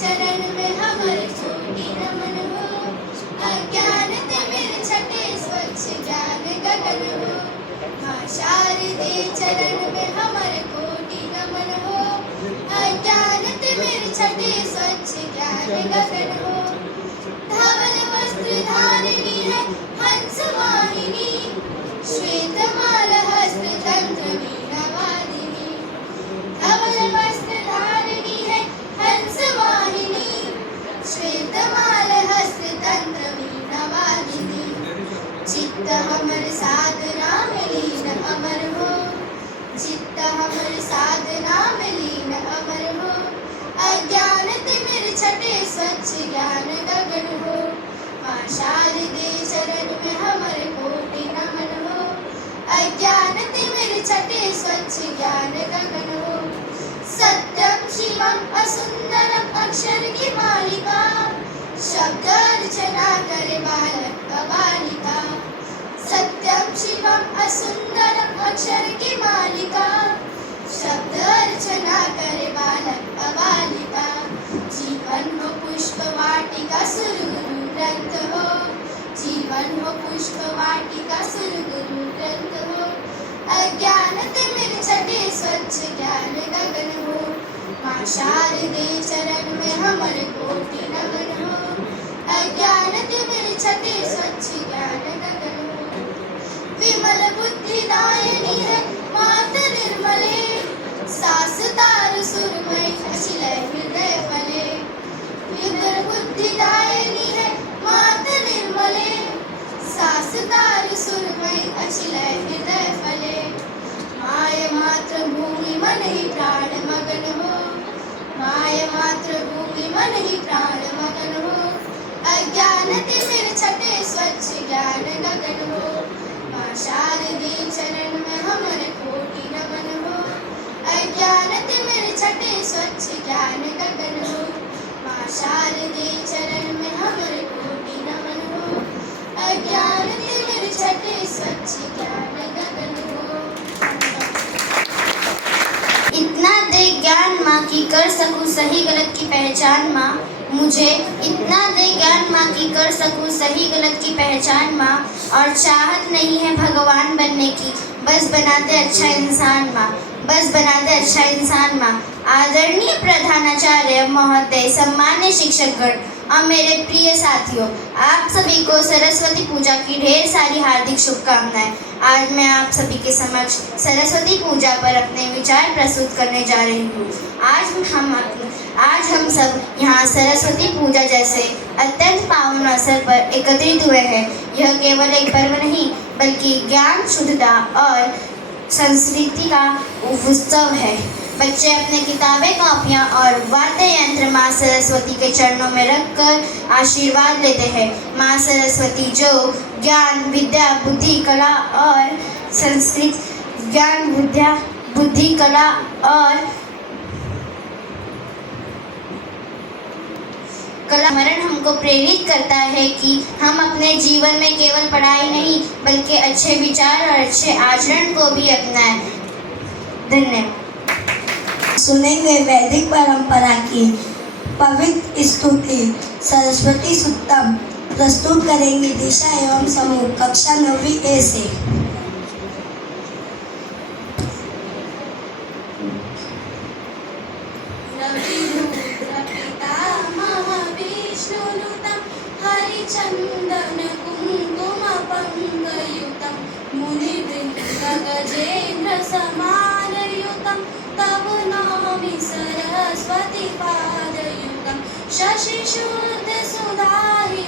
चरण में हमर कोटि नमन हो। अज्ञान तिमिर छटे स्वच्छ ज्ञान गगन हो। माँ शारदे चरण में हमर कोटि नमन हो। अज्ञान तिमिर छटे स्वच्छ ज्ञान गगन हो। धवल वस्त्र धारिणी है हंस वाहिनी। श्वेत माल हस्त तंत्र वीणा वादिनी। धवल वस्त्र धारिणी है हंस वाहिनी। श्वेत माल हस्त तंत्र वीणा वादिनी। चित्त हमर साधना में लीन अमर हो। चित्त हमर साधना में लीन अमर हो। अज्ञान तिमिर छटे स्वच्छ ज्ञान गगन हो। माँ शारदे चरण में हमर कोटि नमन हो। अज्ञान तिमिर छटे स्वच्छ ज्ञान गगन हो। सत्यम शिवम असुंदरम अक्षर की मालिका। शब्द अर्चना करे बालक बालिका। सत्यम शिवम असुंदरम अक्षर की मालिका। शब्द अर्चना करे बालक बालिका। जीवन हो पुष्प वाटिका सुरगुरु ग्रंथ हो। जीवन हो पुष्प वाटिका सुरगुरु ग्रंथ हो। अज्ञान तिमिर छटे स्वच्छ ज्ञान गगन हो। माँ शारदे चरण में हमर कोटि नमन हो। अज्ञान तिमिर छटे स्वच्छ ज्ञान गगन हो। विमल बुद्धि दायिनी है मात निर्मले। सास तार सुरमय अशिलय हृदय फले। विमल बुद्धि दायिनी है मात निर्मले। सास तार सुरमय अशिलय हृदय फले। माय मातृभूमि मन ही प्राण मगन हो। माय मातृभूमि मन ही प्राण मगन हो। अज्ञान तिमिर छटे स्वच्छ ज्ञान गगन हो। माँ शारदे चरण में हमर कोटि नमन हो। अज्ञान तिमिर छटे स्वच्छ ज्ञान गगन हो। माँ शारदे चरण में हमर कोटि नमन हो। अज्ञान तिमिर छटे स्वच्छ ज्ञान गगन हो। इतना दे ज्ञान माँ की कर सकूँ सही गलत की पहचान माँ। मुझे इतना दे ज्ञान माँ की कर सकूँ सही गलत की पहचान माँ। और चाहत नहीं है भगवान बनने की, बस बना दे अच्छा इंसान माँ। बस बना दे अच्छा इंसान माँ। आदरणीय प्रधानाचार्य महोदय, सम्मान्य शिक्षकगण और मेरे प्रिय साथियों, आप सभी को सरस्वती पूजा की ढेर सारी हार्दिक शुभकामनाएं। आज मैं आप सभी के समक्ष सरस्वती पूजा पर अपने विचार प्रस्तुत करने जा रही हूँ। आज हम सब यहाँ सरस्वती पूजा जैसे अत्यंत पावन अवसर पर एकत्रित हुए हैं। यह केवल एक पर्व नहीं बल्कि ज्ञान, शुद्धता और संस्कृति का उत्सव है। बच्चे अपने किताबें, कॉपियाँ और वाद्य यंत्र माँ सरस्वती के चरणों में रखकर आशीर्वाद लेते हैं। माँ सरस्वती जो ज्ञान, विद्या, बुद्धि, कला और संस्कृति, ज्ञान, विद्या, बुद्धि, कला और स्मरण हमको प्रेरित करता है कि हम अपने जीवन में केवल पढ़ाई नहीं बल्कि अच्छे विचार और अच्छे आचरण को भी अपनाएं। धन्यवाद। सुनेंगे वैदिक परंपरा की पवित्र स्तुति सरस्वती सुत्तम। प्रस्तुत करेंगे दिशा एवं समूह कक्षा 9वीं ए से। चंदन कुंकुम पंगयुतम मुनिवृंद गजेन्द्र समानयुतम तव नमामि सरस्वती पादयुतम शशि शुद्ध सुधाहि